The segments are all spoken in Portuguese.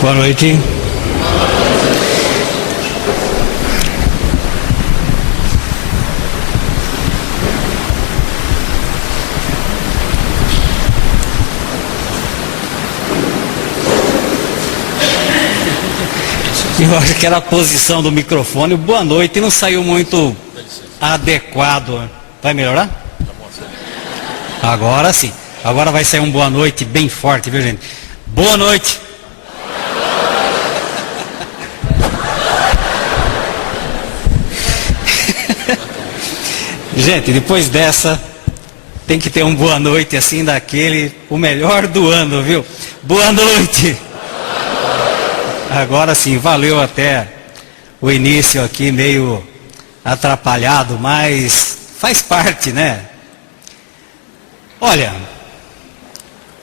Boa noite. Eu acho que era a posição do microfone. Boa noite não saiu muito adequado. Vai melhorar? Agora sim. Agora vai sair um boa noite bem forte, viu, gente? Boa noite. Gente, depois dessa, tem que ter um boa noite assim daquele, o melhor do ano, viu? Boa noite. Agora sim, valeu até o início aqui meio atrapalhado, mas faz parte, né? Olha,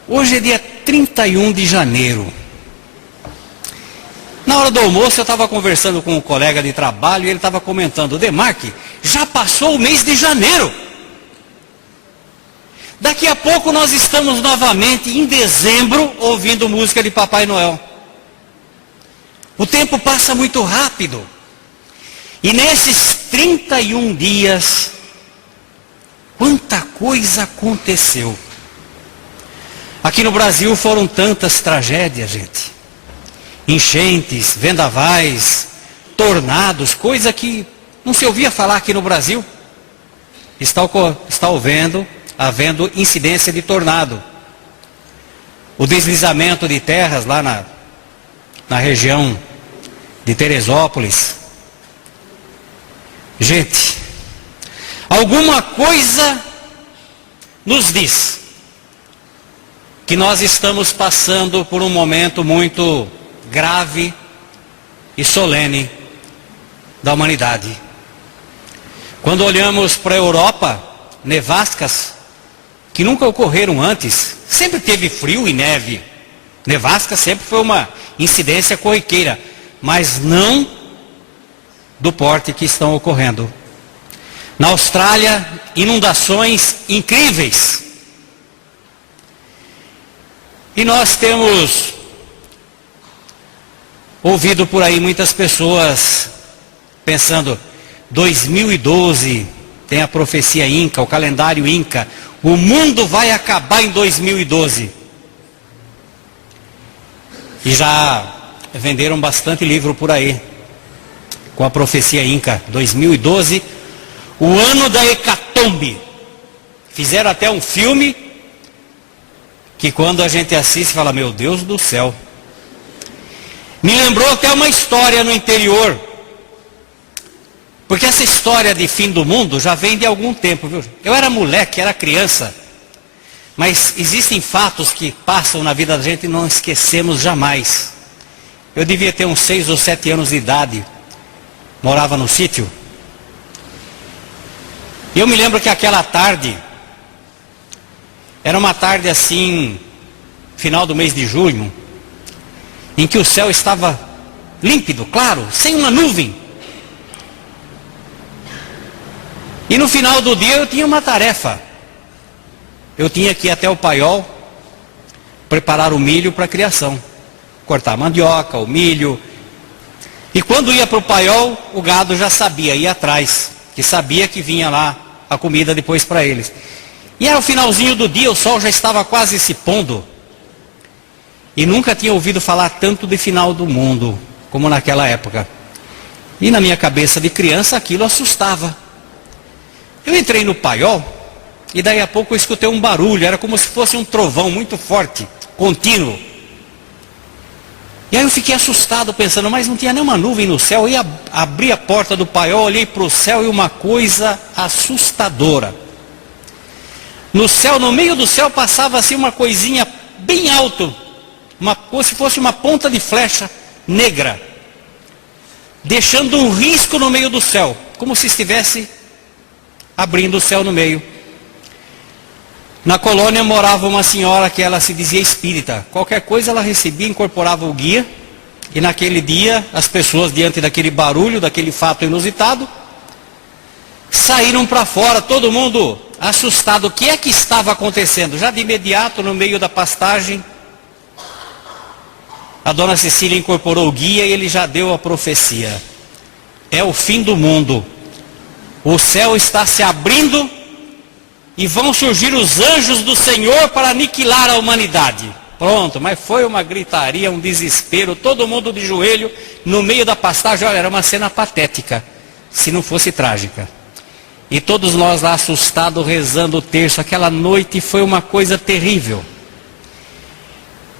hoje é dia 31 de janeiro. Na hora do almoço eu estava conversando com um colega de trabalho e ele estava comentando: Demarque, já passou o mês de janeiro. Daqui a pouco nós estamos novamente em dezembro ouvindo música de Papai Noel. O tempo passa muito rápido. E nesses 31 dias, quanta coisa aconteceu. Aqui no Brasil foram tantas tragédias, gente. Enchentes, vendavais, tornados, coisa que não se ouvia falar aqui no Brasil. Está havendo incidência de tornado. O deslizamento de terras lá na região de Teresópolis. Gente, alguma coisa nos diz que nós estamos passando por um momento muito grave e solene da humanidade. Quando olhamos para a Europa, nevascas que nunca ocorreram antes. Sempre teve frio e neve. Nevasca sempre foi uma incidência corriqueira, mas não do porte que estão ocorrendo. Na Austrália, inundações incríveis. E nós temos ouvido por aí muitas pessoas pensando: 2012 tem a profecia Inca, o calendário Inca, o mundo vai acabar em 2012. E já venderam bastante livro por aí com a profecia Inca, 2012, o ano da hecatombe. Fizeram até um filme que quando a gente assiste fala: meu Deus do céu. Me lembrou até uma história no interior, porque essa história de fim do mundo já vem de algum tempo, viu? Eu era moleque, era criança, mas existem fatos que passam na vida da gente e não esquecemos jamais. Eu devia ter uns 6 ou 7 anos de idade, morava no sítio. E eu me lembro que aquela tarde, era uma tarde assim, final do mês de junho, em que o céu estava límpido, claro, sem uma nuvem. E no final do dia eu tinha uma tarefa. Eu tinha que ir até o paiol, preparar o milho para a criação. Cortar a mandioca, o milho. E quando ia para o paiol, o gado já sabia, ia atrás, que sabia que vinha lá a comida depois para eles. E era o finalzinho do dia, o sol já estava quase se pondo. E nunca tinha ouvido falar tanto de final do mundo como naquela época. E na minha cabeça de criança aquilo assustava. Eu entrei no paiol e daí a pouco eu escutei um barulho, era como se fosse um trovão muito forte, contínuo. E aí eu fiquei assustado pensando, mas não tinha nenhuma nuvem no céu. Eu abri a porta do paiol, olhei para o céu e uma coisa assustadora. No céu, no meio do céu passava assim uma coisinha bem alto, como se fosse uma ponta de flecha negra, deixando um risco no meio do céu, como se estivesse abrindo o céu no meio. Na colônia morava uma senhora que ela se dizia espírita. Qualquer coisa ela recebia, incorporava o guia. E naquele dia, as pessoas, diante daquele barulho, daquele fato inusitado, saíram para fora, todo mundo assustado. O que é que estava acontecendo? Já de imediato, no meio da pastagem, a dona Cecília incorporou o guia e ele já deu a profecia. É o fim do mundo. O céu está se abrindo e vão surgir os anjos do Senhor para aniquilar a humanidade. Pronto, mas foi uma gritaria, um desespero, todo mundo de joelho no meio da pastagem. Olha, era uma cena patética, se não fosse trágica. E todos nós lá assustados, rezando o terço. Aquela noite foi uma coisa terrível.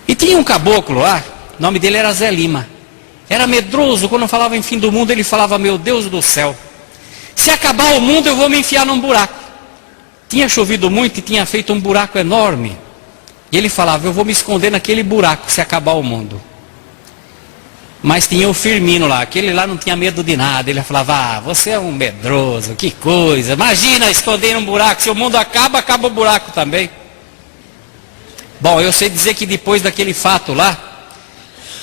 E tinha um caboclo lá, o nome dele era Zé Lima. Era medroso, quando falava em fim do mundo, ele falava: meu Deus do céu, se acabar o mundo eu vou me enfiar num buraco. Tinha chovido muito e tinha feito um buraco enorme. E ele falava: eu vou me esconder naquele buraco se acabar o mundo. Mas tinha o Firmino lá, aquele lá não tinha medo de nada. Ele falava: ah, você é um medroso, que coisa. Imagina esconder num buraco, se o mundo acaba, acaba o buraco também. Bom, eu sei dizer que depois daquele fato lá,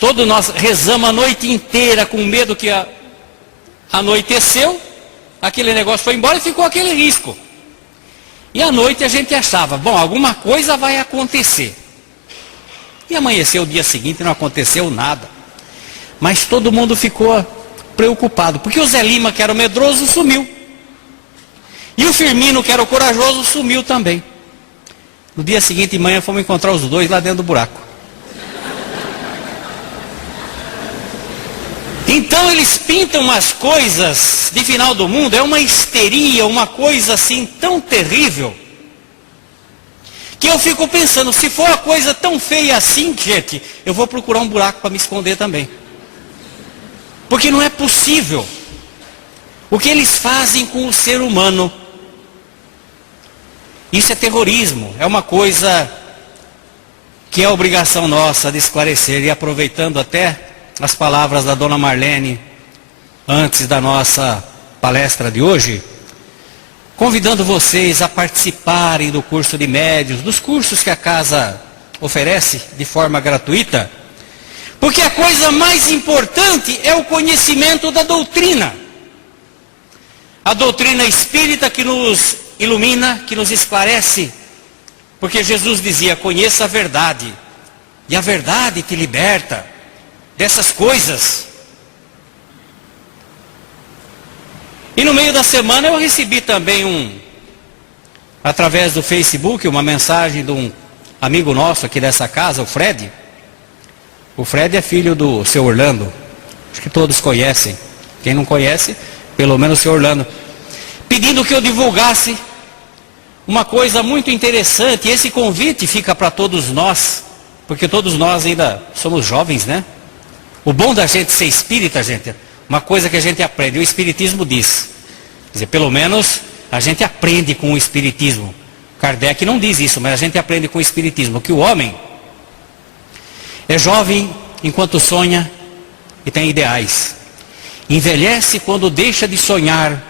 todos nós rezamos a noite inteira com medo que anoiteceu, aquele negócio foi embora e ficou aquele risco. E à noite a gente achava: bom, alguma coisa vai acontecer. E amanheceu o dia seguinte e não aconteceu nada. Mas todo mundo ficou preocupado, porque o Zé Lima, que era o medroso, sumiu. E o Firmino, que era o corajoso, sumiu também. No dia seguinte de manhã fomos encontrar os dois lá dentro do buraco. Então eles pintam umas coisas de final do mundo, é uma histeria, uma coisa assim tão terrível, que eu fico pensando: se for uma coisa tão feia assim, gente, eu vou procurar um buraco para me esconder também. Porque não é possível o que eles fazem com o ser humano. Isso é terrorismo, é uma coisa que é obrigação nossa de esclarecer. E aproveitando até as palavras da dona Marlene, antes da nossa palestra de hoje, convidando vocês a participarem do curso de médiuns, dos cursos que a casa oferece de forma gratuita, porque a coisa mais importante é o conhecimento da doutrina. A doutrina espírita que nos ilumina, que nos esclarece, porque Jesus dizia: conheça a verdade, e a verdade te liberta dessas coisas. E no meio da semana eu recebi também através do Facebook, uma mensagem de um amigo nosso aqui dessa casa, o Fred. O Fred é filho do seu Orlando, acho que todos conhecem. Quem não conhece, pelo menos o seu Orlando, pedindo que eu divulgasse uma coisa muito interessante. E esse convite fica para todos nós, porque todos nós ainda somos jovens, né? O bom da gente ser espírita, gente, uma coisa que a gente aprende, o Espiritismo diz. Quer dizer, pelo menos a gente aprende com o Espiritismo. Kardec não diz isso, mas a gente aprende com o Espiritismo, que o homem é jovem enquanto sonha e tem ideais. Envelhece quando deixa de sonhar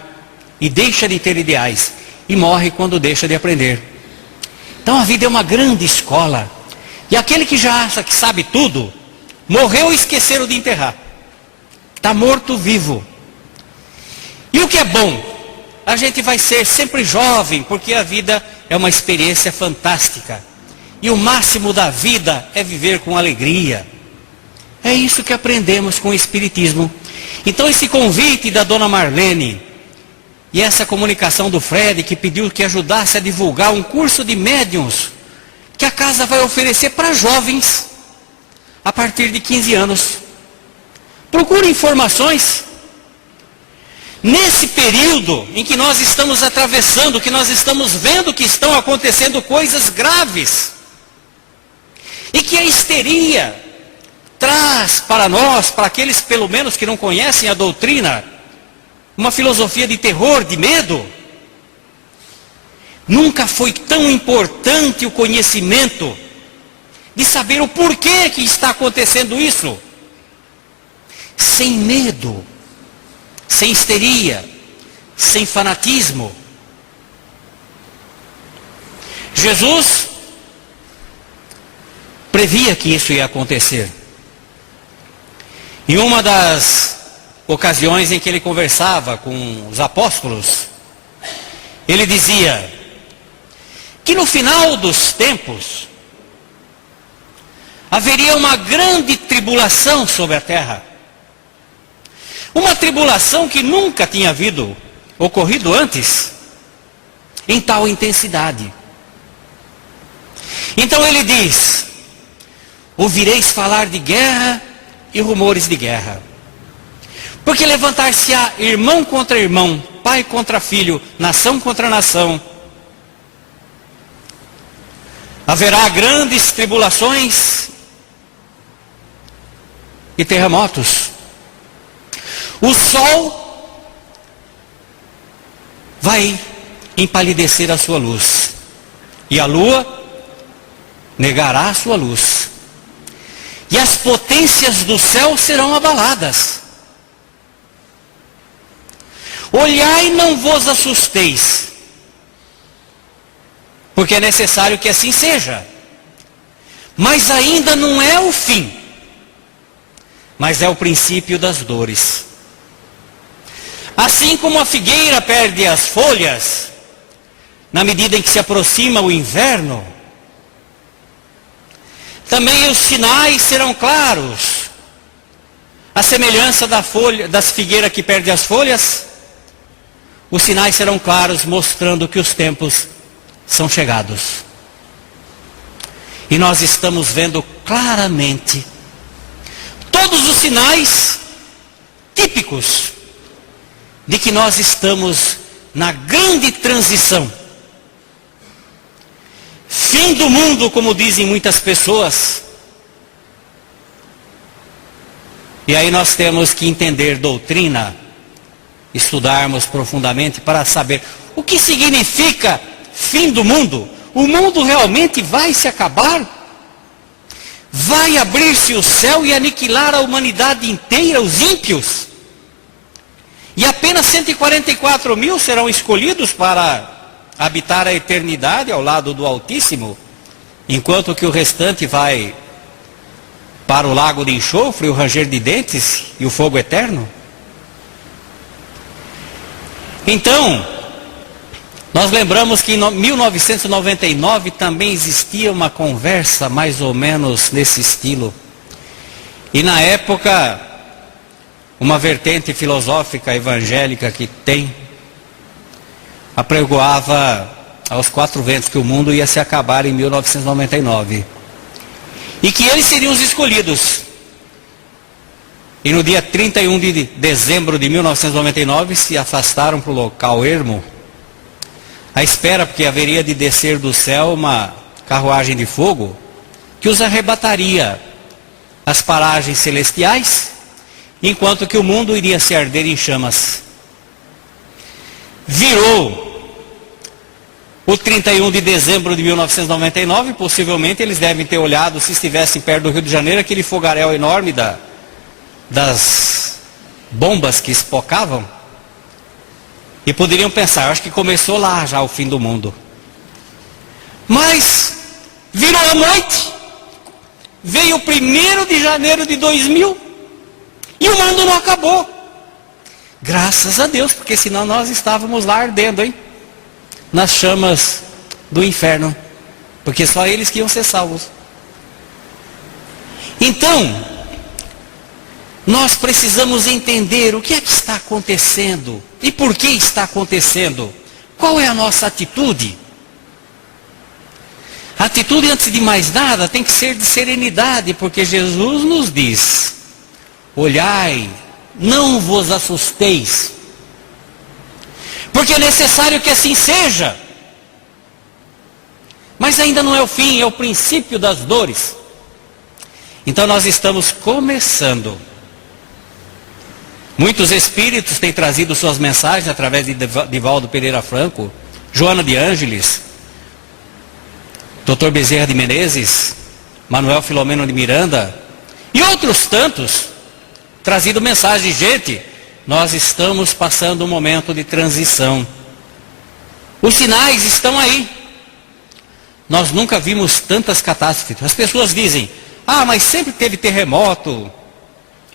e deixa de ter ideais. E morre quando deixa de aprender. Então a vida é uma grande escola. E aquele que já acha que sabe tudo, morreu e esqueceram de enterrar. Está morto vivo. E o que é bom? A gente vai ser sempre jovem, porque a vida é uma experiência fantástica. E o máximo da vida é viver com alegria. É isso que aprendemos com o Espiritismo. Então esse convite da dona Marlene e essa comunicação do Fred, que pediu que ajudasse a divulgar um curso de médiuns que a casa vai oferecer para jovens a partir de 15 anos. Procure informações. Nesse período em que nós estamos atravessando, que nós estamos vendo que estão acontecendo coisas graves, e que a histeria traz para nós, para aqueles pelo menos que não conhecem a doutrina, uma filosofia de terror, de medo. Nunca foi tão importante o conhecimento de saber o porquê que está acontecendo isso. Sem medo, sem histeria, sem fanatismo. Jesus previa que isso ia acontecer. Em uma das ocasiões em que ele conversava com os apóstolos, ele dizia que no final dos tempos haveria uma grande tribulação sobre a terra. Uma tribulação que nunca tinha ocorrido antes, em tal intensidade. Então ele diz: ouvireis falar de guerra e rumores de guerra. Porque levantar-se-á irmão contra irmão, pai contra filho, nação contra nação. Haverá grandes tribulações e terremotos. O sol vai empalidecer a sua luz, e a lua negará a sua luz, e as potências do céu serão abaladas. Olhai e não vos assusteis, porque é necessário que assim seja. Mas ainda não é o fim, mas é o princípio das dores. Assim como a figueira perde as folhas, na medida em que se aproxima o inverno, também os sinais serão claros. A semelhança das figueiras que perde as folhas, os sinais serão claros, mostrando que os tempos são chegados. E nós estamos vendo claramente todos os sinais típicos de que nós estamos na grande transição. Fim do mundo, como dizem muitas pessoas. E aí nós temos que entender doutrina, estudarmos profundamente para saber o que significa fim do mundo. O mundo realmente vai se acabar? Vai abrir-se o céu e aniquilar a humanidade inteira, os ímpios? E apenas 144 mil serão escolhidos para habitar a eternidade ao lado do Altíssimo, enquanto que o restante vai para o lago de enxofre, o ranger de dentes e o fogo eterno? Então, nós lembramos que em 1999 também existia uma conversa mais ou menos nesse estilo. E na época, uma vertente filosófica evangélica que tem, apregoava aos quatro ventos que o mundo ia se acabar em 1999. E que eles seriam os escolhidos. E no dia 31 de dezembro de 1999 se afastaram para o local ermo, à espera, porque haveria de descer do céu uma carruagem de fogo que os arrebataria às paragens celestiais, enquanto que o mundo iria se arder em chamas. Virou o 31 de dezembro de 1999, possivelmente eles devem ter olhado, se estivessem perto do Rio de Janeiro, aquele fogaréu enorme das bombas que espocavam, e poderiam pensar, acho que começou lá já o fim do mundo. Mas virou a noite, veio o 1º de janeiro de 2000, e o mundo não acabou. Graças a Deus, porque senão nós estávamos lá ardendo, hein? Nas chamas do inferno, porque só eles que iam ser salvos. Então, nós precisamos entender o que é que está acontecendo e por que está acontecendo. Qual é a nossa atitude? A atitude, antes de mais nada, tem que ser de serenidade, porque Jesus nos diz: olhai, não vos assusteis, porque é necessário que assim seja. Mas ainda não é o fim, é o princípio das dores. Então nós estamos começando. Muitos espíritos têm trazido suas mensagens através de Divaldo Pereira Franco, Joana de Ângeles, Dr. Bezerra de Menezes, Manuel Filomeno de Miranda e outros tantos, trazido mensagens. Gente, nós estamos passando um momento de transição. Os sinais estão aí. Nós nunca vimos tantas catástrofes. As pessoas dizem: ah, mas sempre teve terremoto,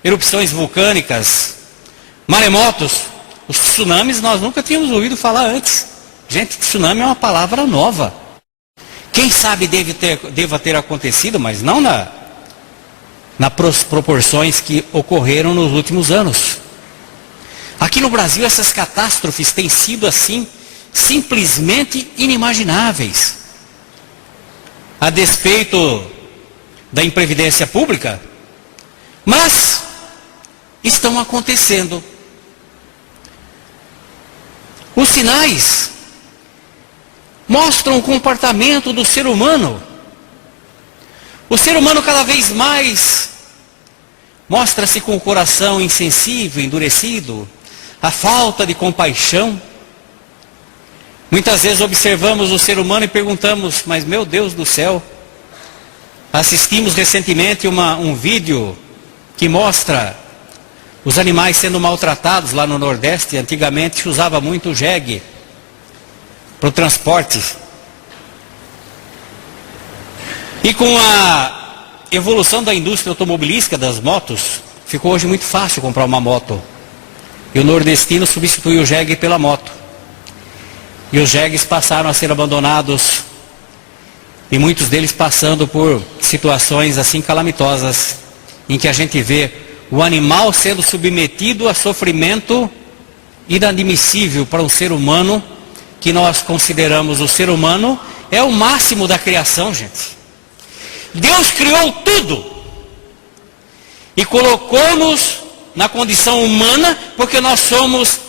erupções vulcânicas, maremotos. Os tsunamis nós nunca tínhamos ouvido falar antes. Gente, tsunami é uma palavra nova. Quem sabe deva ter acontecido, mas não nas proporções que ocorreram nos últimos anos. Aqui no Brasil essas catástrofes têm sido assim, simplesmente inimagináveis. A despeito da imprevidência pública, mas estão acontecendo. Os sinais mostram o comportamento do ser humano. O ser humano cada vez mais mostra-se com o coração insensível, endurecido, a falta de compaixão. Muitas vezes observamos o ser humano e perguntamos, mas meu Deus do céu, assistimos recentemente um vídeo que mostra os animais sendo maltratados lá no Nordeste. Antigamente se usava muito o jegue para o transporte. E com a evolução da indústria automobilística das motos, ficou hoje muito fácil comprar uma moto. E o nordestino substituiu o jegue pela moto. E os jegues passaram a ser abandonados. E muitos deles passando por situações assim calamitosas, em que a gente vê o animal sendo submetido a sofrimento inadmissível para um ser humano, que nós consideramos o ser humano é o máximo da criação, gente. Deus criou tudo e colocou-nos na condição humana, porque nós somos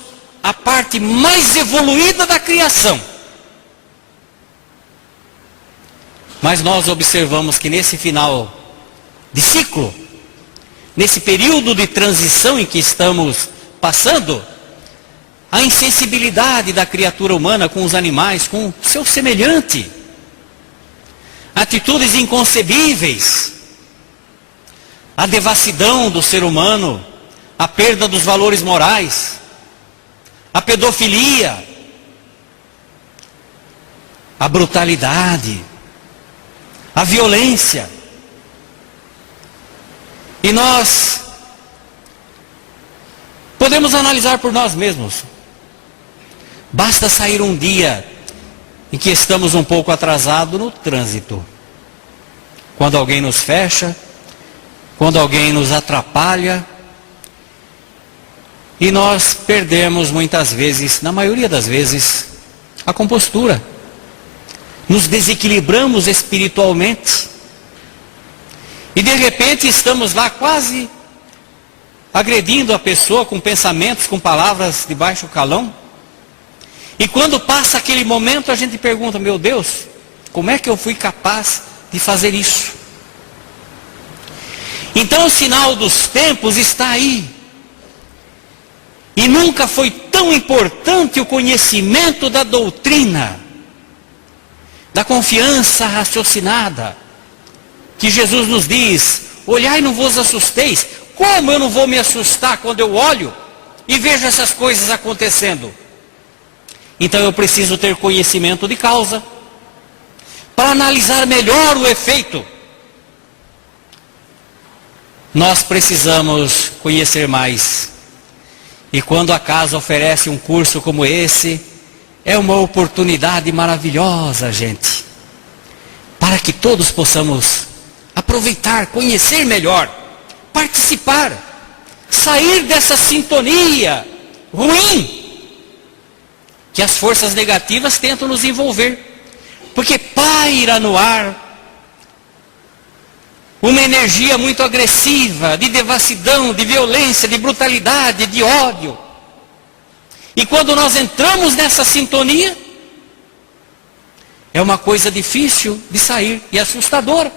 a parte mais evoluída da criação. Mas nós observamos que nesse final de ciclo, nesse período de transição em que estamos passando, a insensibilidade da criatura humana com os animais, com o seu semelhante, atitudes inconcebíveis, a devassidão do ser humano, a perda dos valores morais, a pedofilia, a brutalidade, a violência. E nós podemos analisar por nós mesmos. Basta sair um dia em que estamos um pouco atrasados no trânsito. Quando alguém nos fecha, quando alguém nos atrapalha, e nós perdemos muitas vezes, na maioria das vezes, a compostura. Nos desequilibramos espiritualmente. E de repente estamos lá quase agredindo a pessoa com pensamentos, com palavras de baixo calão. E quando passa aquele momento a gente pergunta, meu Deus, como é que eu fui capaz de fazer isso? Então o sinal dos tempos está aí. E nunca foi tão importante o conhecimento da doutrina, da confiança raciocinada, que Jesus nos diz, olhai e não vos assusteis. Como eu não vou me assustar quando eu olho e vejo essas coisas acontecendo? Então eu preciso ter conhecimento de causa, para analisar melhor o efeito. Nós precisamos conhecer mais. E quando a casa oferece um curso como esse, é uma oportunidade maravilhosa, gente, para que todos possamos aproveitar, conhecer melhor, participar, sair dessa sintonia ruim que as forças negativas tentam nos envolver, porque paira no ar uma energia muito agressiva, de devassidão, de violência, de brutalidade, de ódio. E quando nós entramos nessa sintonia, é uma coisa difícil de sair e assustadora.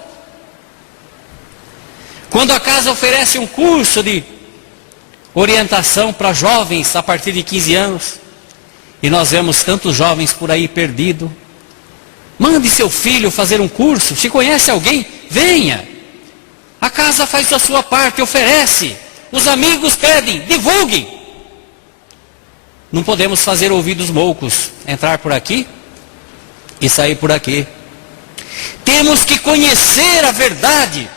Quando a casa oferece um curso de orientação para jovens a partir de 15 anos, e nós vemos tantos jovens por aí perdidos, mande seu filho fazer um curso, se conhece alguém, venha. A casa faz a sua parte, oferece. Os amigos pedem, divulguem. Não podemos fazer ouvidos moucos, entrar por aqui e sair por aqui. Temos que conhecer a verdade,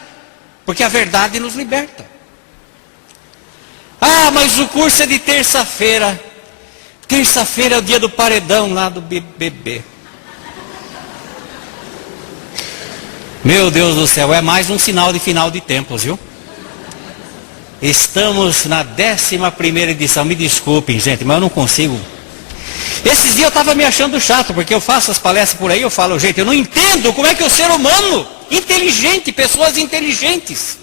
porque a verdade nos liberta. Ah, mas o curso é de terça-feira. Terça-feira é o dia do paredão lá do BBB. Meu Deus do céu, é mais um sinal de final de tempos, viu? Estamos na 11ª edição. Me desculpem, gente, mas eu não consigo. Esses dias eu estava me achando chato, porque eu faço as palestras por aí, eu falo, gente, eu não entendo como é que o ser humano, inteligente, pessoas inteligentes,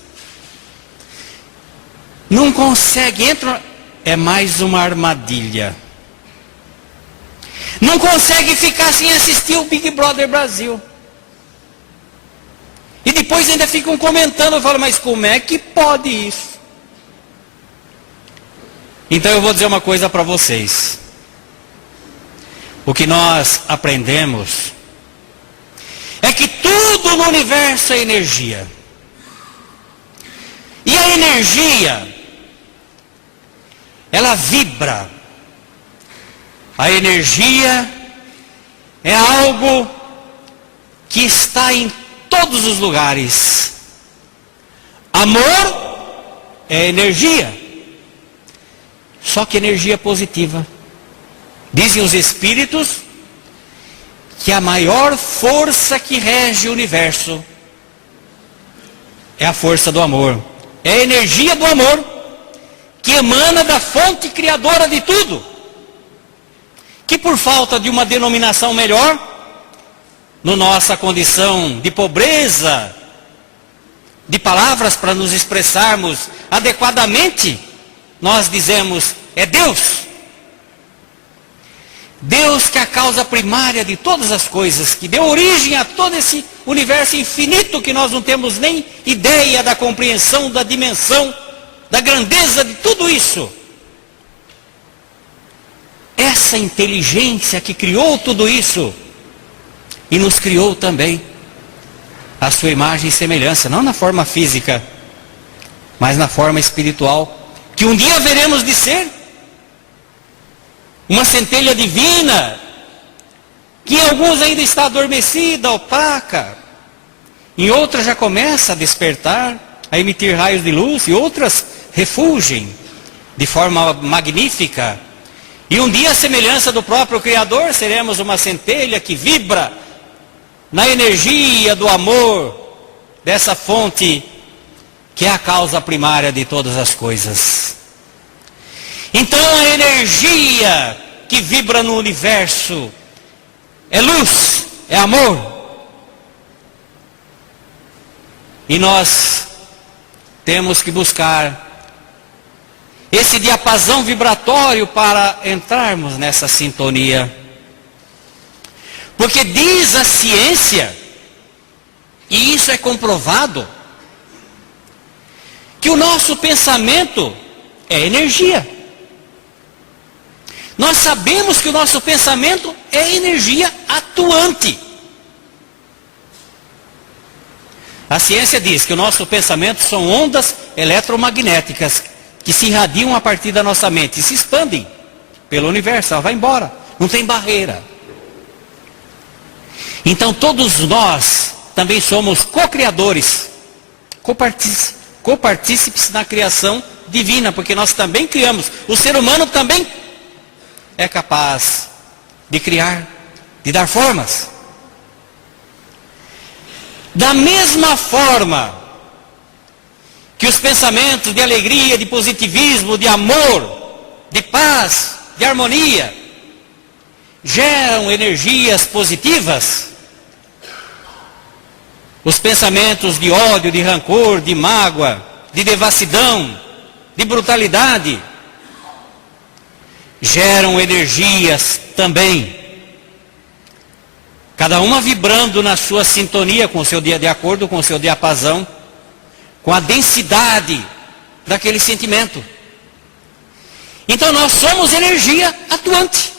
não consegue, é mais uma armadilha. Não consegue ficar sem assistir o Big Brother Brasil. E depois ainda ficam comentando, eu falo, mas como é que pode isso? Então eu vou dizer uma coisa para vocês. O que nós aprendemos é que tudo no universo é energia. E a energia, ela vibra. A energia é algo que está em todos os lugares. Amor é energia. Só que energia positiva. Dizem os espíritos que a maior força que rege o universo é a força do amor. É a energia do amor que emana da fonte criadora de tudo. Que por falta de uma denominação melhor, na nossa condição de pobreza, de palavras para nos expressarmos adequadamente, nós dizemos, é Deus. Deus que é a causa primária de todas as coisas, que deu origem a todo esse universo infinito que nós não temos nem ideia da compreensão, da dimensão, da grandeza de tudo isso. Essa inteligência que criou tudo isso e nos criou também a sua imagem e semelhança, não na forma física, mas na forma espiritual, que um dia veremos de ser uma centelha divina, que em alguns ainda está adormecida, opaca, em outras já começa a despertar, a emitir raios de luz, e outras refulgem de forma magnífica. E um dia, a semelhança do próprio Criador, seremos uma centelha que vibra na energia do amor, dessa fonte que é a causa primária de todas as coisas. Então a energia que vibra no universo é luz, é amor. E nós temos que buscar esse diapasão vibratório para entrarmos nessa sintonia. Porque diz a ciência, e isso é comprovado, que o nosso pensamento é energia. Nós sabemos que o nosso pensamento é energia atuante. A ciência diz que o nosso pensamento são ondas eletromagnéticas que se irradiam a partir da nossa mente e se expandem pelo universo, ela vai embora, não tem barreira. Então todos nós também somos co-criadores, copartícipes na criação divina, porque nós também criamos. O ser humano também é capaz de criar, de dar formas. Da mesma forma que os pensamentos de alegria, de positivismo, de amor, de paz, de harmonia, geram energias positivas, os pensamentos de ódio, de rancor, de mágoa, de devassidão, de brutalidade, geram energias também, cada uma vibrando na sua sintonia com o seu dia, de acordo com o seu diapasão, com a densidade daquele sentimento. Então nós somos energia atuante.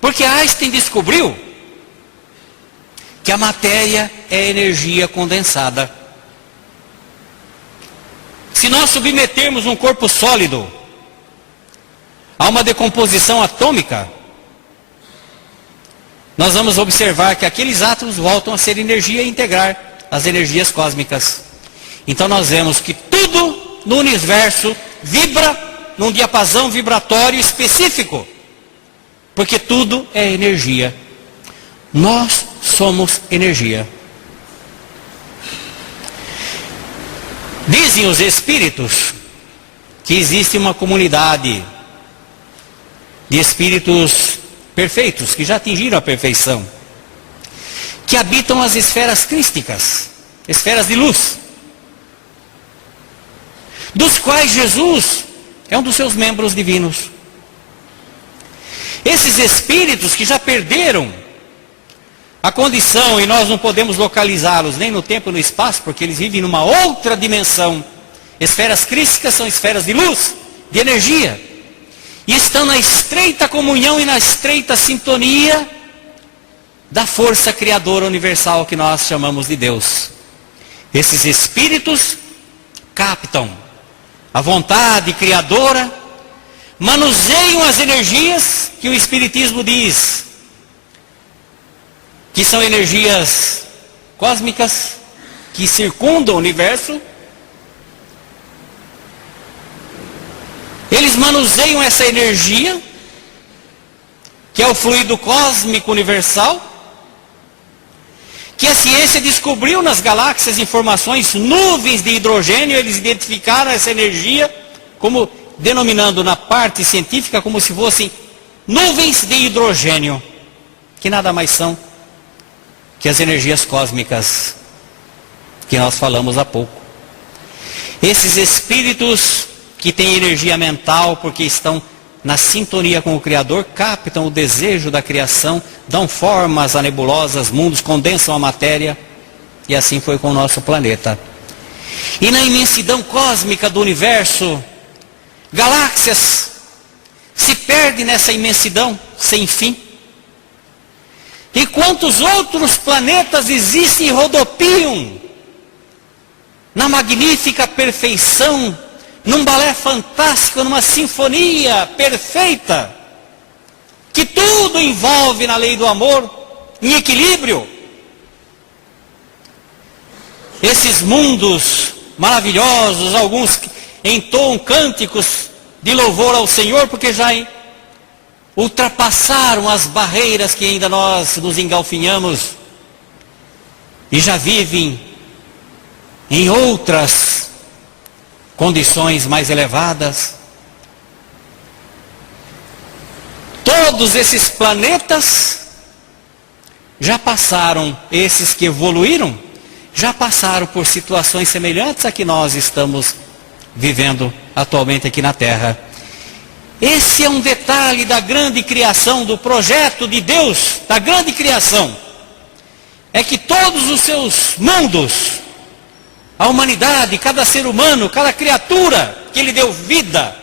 Porque Einstein descobriu que a matéria é energia condensada. Se nós submetermos um corpo sólido a uma decomposição atômica, nós vamos observar que aqueles átomos voltam a ser energia e integrar as energias cósmicas. Então nós vemos que tudo no universo vibra num diapasão vibratório específico, porque tudo é energia. Nós somos energia. Dizem os espíritos que existe uma comunidade de espíritos perfeitos, que já atingiram a perfeição, que habitam as esferas crísticas, esferas de luz, dos quais Jesus é um dos seus membros divinos. Esses espíritos que já perderam a condição, e nós não podemos localizá-los nem no tempo e no espaço, porque eles vivem numa outra dimensão. Esferas crísticas são esferas de luz, de energia, e estão na estreita comunhão e na estreita sintonia da força criadora universal que nós chamamos de Deus. Esses espíritos captam a vontade criadora, manuseiam as energias que o Espiritismo diz que são energias cósmicas que circundam o universo. Eles manuseiam essa energia, que é o fluido cósmico universal, que a ciência descobriu nas galáxias informações, nuvens de hidrogênio. Eles identificaram essa energia como, denominando na parte científica, como se fossem nuvens de hidrogênio, que nada mais são que as energias cósmicas que nós falamos há pouco. Esses espíritos que têm energia mental, porque estão na sintonia com o Criador, captam o desejo da criação, dão formas a nebulosas, mundos, condensam a matéria, e assim foi com o nosso planeta. E na imensidão cósmica do universo, galáxias se perdem nessa imensidão sem fim. E quantos outros planetas existem e rodopiam na magnífica perfeição, num balé fantástico, numa sinfonia perfeita, que tudo envolve na lei do amor, em equilíbrio. Esses mundos maravilhosos, alguns entoam cânticos de louvor ao Senhor, porque já ultrapassaram as barreiras que ainda nós nos engalfinhamos, e já vivem em outras condições mais elevadas. Todos esses planetas já passaram, esses que evoluíram, já passaram por situações semelhantes a que nós estamos vivendo atualmente aqui na Terra. Esse é um detalhe da grande criação, do projeto de Deus, da grande criação. É que todos os seus mundos, a humanidade, cada ser humano, cada criatura que Ele deu vida,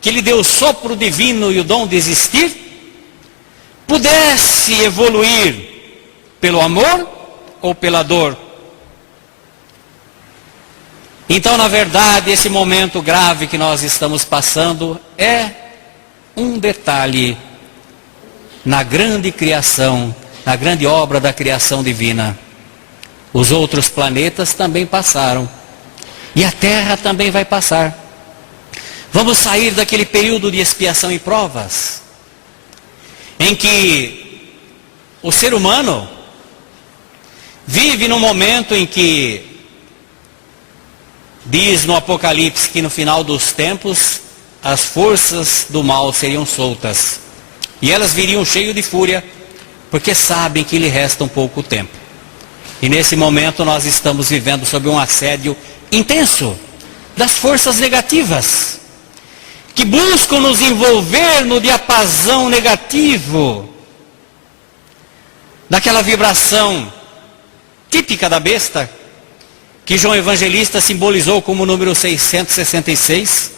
que Ele deu o sopro divino e o dom de existir, pudesse evoluir pelo amor ou pela dor. Então, na verdade, esse momento grave que nós estamos passando é um detalhe na grande criação, na grande obra da criação divina. Os outros planetas também passaram, e a Terra também vai passar. Vamos sair daquele período de expiação e provas, em que o ser humano vive num momento em que diz no Apocalipse que no final dos tempos as forças do mal seriam soltas, e elas viriam cheias de fúria, porque sabem que lhe resta um pouco tempo. E nesse momento nós estamos vivendo sob um assédio intenso das forças negativas, que buscam nos envolver no diapasão negativo, daquela vibração típica da besta, que João Evangelista simbolizou como o número 666,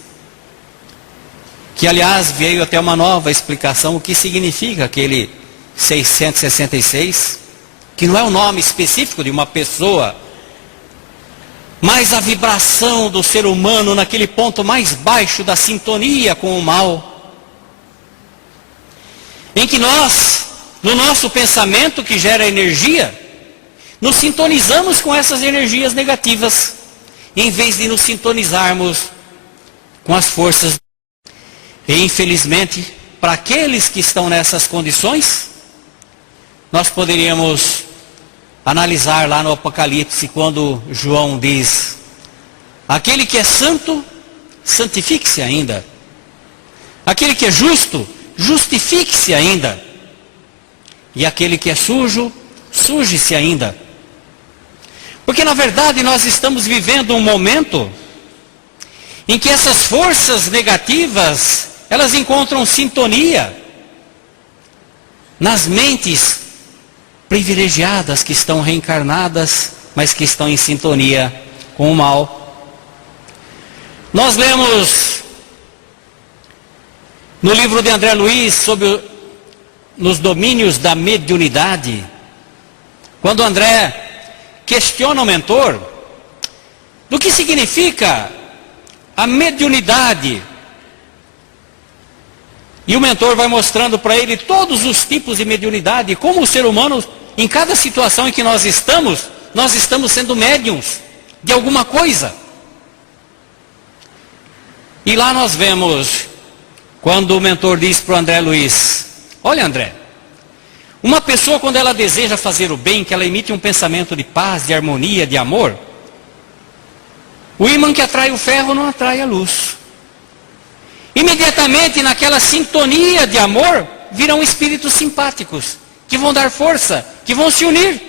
que aliás veio até uma nova explicação, o que significa aquele 666, que não é o nome específico de uma pessoa, mas a vibração do ser humano naquele ponto mais baixo da sintonia com o mal, em que nós, no nosso pensamento que gera energia, nos sintonizamos com essas energias negativas, em vez de nos sintonizarmos com as forças. E infelizmente, para aqueles que estão nessas condições, nós poderíamos analisar lá no Apocalipse, quando João diz Aquele que é santo, santifique-se ainda. Aquele que é justo, justifique-se ainda. E aquele que é sujo, suje-se ainda. Porque na verdade nós estamos vivendo um momento em que essas forças negativas, elas encontram sintonia nas mentes privilegiadas que estão reencarnadas, mas que estão em sintonia com o mal. Nós lemos no livro de André Luiz sobre nos domínios da mediunidade, quando André questiona o mentor do que significa a mediunidade. E o mentor vai mostrando para ele todos os tipos de mediunidade, como o ser humano, em cada situação em que nós estamos sendo médiuns de alguma coisa. E lá nós vemos, quando o mentor diz para o André Luiz: olha, André, uma pessoa quando ela deseja fazer o bem, que ela emite um pensamento de paz, de harmonia, de amor, o ímã que atrai o ferro não atrai a luz. Imediatamente naquela sintonia de amor, virão espíritos simpáticos, que vão dar força, que vão se unir,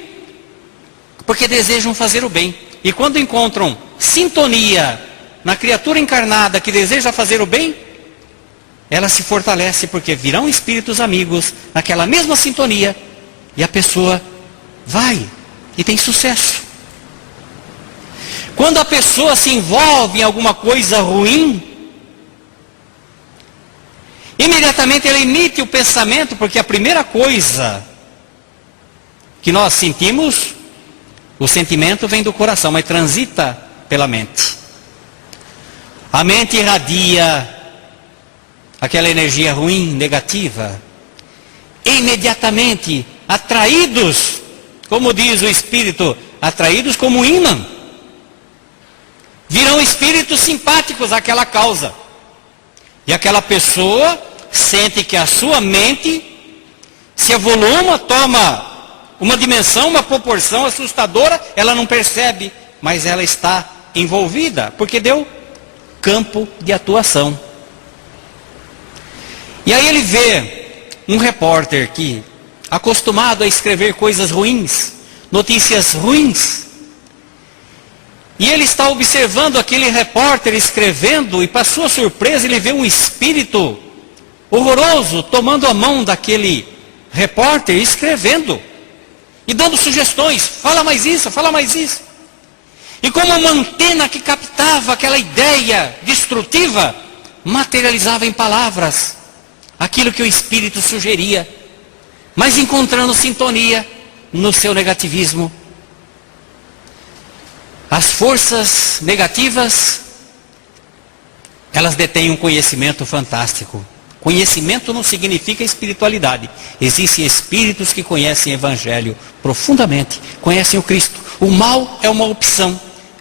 porque desejam fazer o bem. E quando encontram sintonia na criatura encarnada que deseja fazer o bem, ela se fortalece, porque virão espíritos amigos naquela mesma sintonia, e a pessoa vai e tem sucesso. Quando a pessoa se envolve em alguma coisa ruim, imediatamente ela emite o pensamento, porque a primeira coisa que nós sentimos, o sentimento vem do coração, mas transita pela mente. A mente irradia aquela energia ruim, negativa. Imediatamente, atraídos, como diz o Espírito, atraídos como ímã, virão espíritos simpáticos àquela causa. E aquela pessoa sente que a sua mente se avoluma, toma uma dimensão, uma proporção assustadora, ela não percebe, mas ela está envolvida, porque deu campo de atuação. E aí ele vê um repórter que, acostumado a escrever coisas ruins, notícias ruins, e ele está observando aquele repórter escrevendo, e para sua surpresa ele vê um espírito horroroso tomando a mão daquele repórter, escrevendo e dando sugestões: fala mais isso, fala mais isso. E como uma antena que captava aquela ideia destrutiva, materializava em palavras aquilo que o espírito sugeria, mas encontrando sintonia no seu negativismo. As forças negativas, elas detêm um conhecimento fantástico. Conhecimento não significa espiritualidade. Existem espíritos que conhecem o Evangelho profundamente, conhecem o Cristo. O mal é uma opção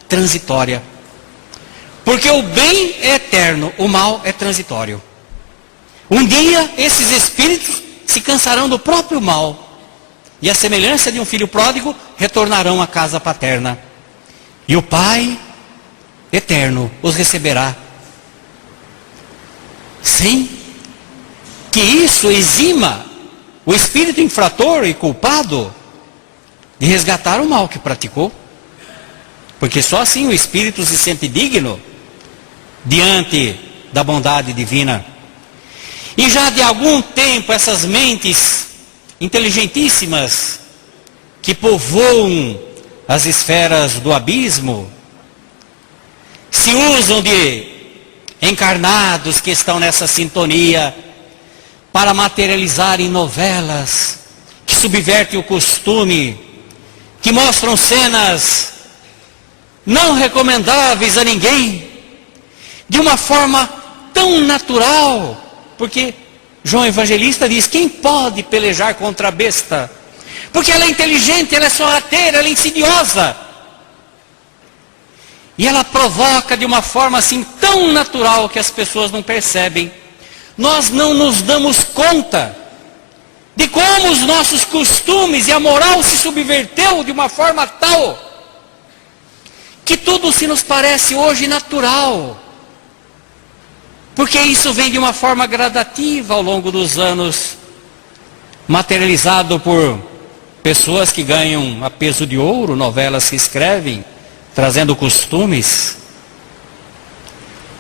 transitória. Porque o bem é eterno, o mal é transitório. Um dia esses espíritos se cansarão do próprio mal, e à semelhança de um filho pródigo, retornarão à casa paterna. E o Pai eterno os receberá, sem que isso exima o espírito infrator e culpado de resgatar o mal que praticou. Porque só assim o espírito se sente digno diante da bondade divina. E já de algum tempo essas mentes inteligentíssimas que povoam as esferas do abismo se usam de encarnados que estão nessa sintonia para materializarem novelas que subvertem o costume, que mostram cenas não recomendáveis a ninguém, de uma forma tão natural, porque João Evangelista diz: quem pode pelejar contra a besta? Porque ela é inteligente, ela é sorrateira, ela é insidiosa. E ela provoca de uma forma assim tão natural que as pessoas não percebem. Nós não nos damos conta de como os nossos costumes e a moral se subverteu de uma forma tal que tudo se nos parece hoje natural, porque isso vem de uma forma gradativa ao longo dos anos, materializado por pessoas que ganham a peso de ouro, novelas que escrevem, trazendo costumes,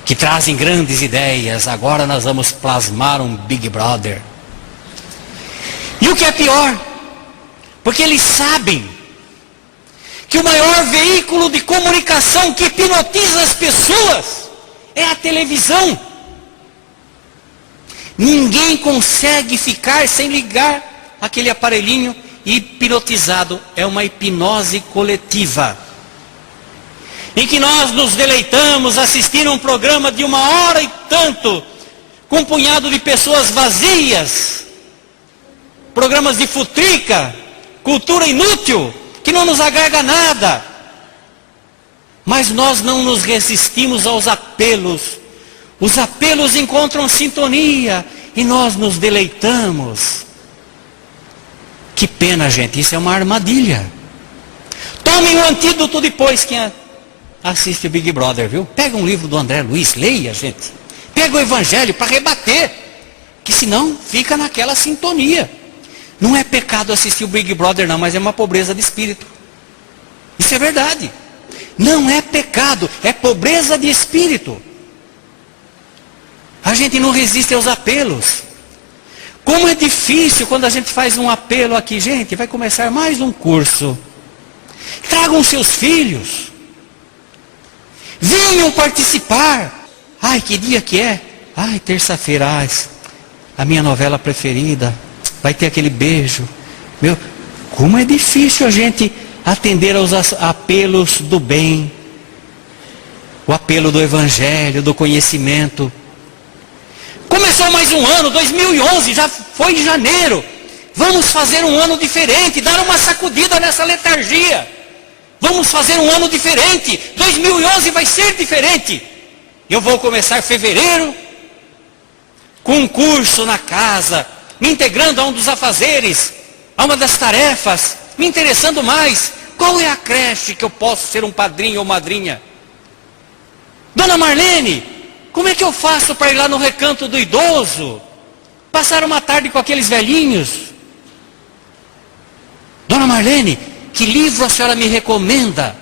que trazem grandes ideias. Agora nós vamos plasmar um Big Brother. E o que é pior, porque eles sabem que o maior veículo de comunicação que hipnotiza as pessoas é a televisão. Ninguém consegue ficar sem ligar aquele aparelhinho hipnotizado. É uma hipnose coletiva, em que nós nos deleitamos assistindo um programa de 1 hora e tanto, com um punhado de pessoas vazias, programas de futrica, cultura inútil, que não nos agrega nada. Mas nós não nos resistimos aos apelos. Os apelos encontram sintonia e nós nos deleitamos. Que pena, gente, isso é uma armadilha. Tomem o antídoto depois, quem assiste o Big Brother, viu? Pega um livro do André Luiz, leia, gente. Pega o Evangelho para rebater, que senão fica naquela sintonia. Não é pecado assistir o Big Brother não, mas é uma pobreza de espírito. Isso é verdade. Não é pecado, é pobreza de espírito. A gente não resiste aos apelos. Como é difícil quando a gente faz um apelo aqui, gente, vai começar mais um curso. Tragam seus filhos. Venham participar. Ai, que dia que é? Ai, terça-feira. Ai, a minha novela preferida. Vai ter aquele beijo. Meu, como é difícil a gente atender aos apelos do bem. O apelo do Evangelho, do conhecimento. Começou mais um ano, 2011, já foi em janeiro. Vamos fazer um ano diferente, dar uma sacudida nessa letargia. Vamos fazer um ano diferente. 2011 vai ser diferente. Eu vou começar em fevereiro, com um curso na casa, me integrando a um dos afazeres, a uma das tarefas, me interessando mais. Qual é a creche que eu posso ser um padrinho ou madrinha? Dona Marlene, como é que eu faço para ir lá no recanto do idoso? Passar uma tarde com aqueles velhinhos? Dona Marlene, que livro a senhora me recomenda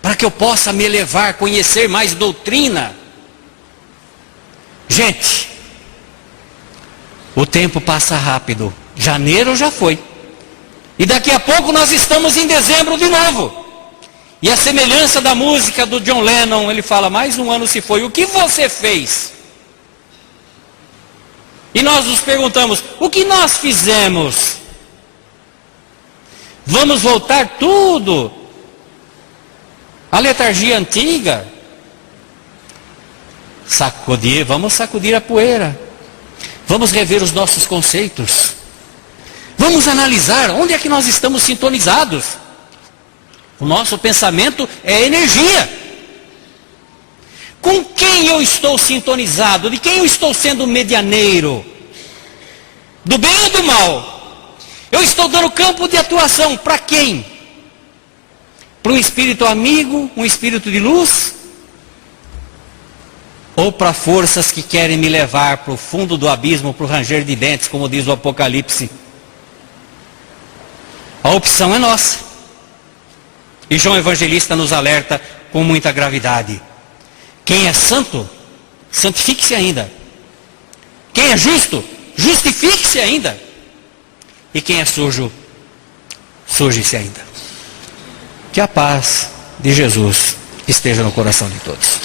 para que eu possa me elevar, conhecer mais doutrina? Gente, o tempo passa rápido. Janeiro já foi. E daqui a pouco nós estamos em dezembro de novo. E a semelhança da música do John Lennon, ele fala, mais um ano se foi. O que você fez? E nós nos perguntamos, o que nós fizemos? Vamos voltar tudo à letargia antiga? Vamos sacudir a poeira. Vamos rever os nossos conceitos. Vamos analisar onde é que nós estamos sintonizados. O nosso pensamento é energia. Com quem eu estou sintonizado? De quem eu estou sendo medianeiro? Do bem ou do mal? Eu estou dando campo de atuação para quem? Para um espírito amigo, um espírito de luz? Ou para forças que querem me levar para o fundo do abismo, para o ranger de dentes, como diz o Apocalipse? A opção é nossa. E João Evangelista nos alerta com muita gravidade. Quem é santo, santifique-se ainda. Quem é justo, justifique-se ainda. E quem é sujo, suje-se ainda. Que a paz de Jesus esteja no coração de todos.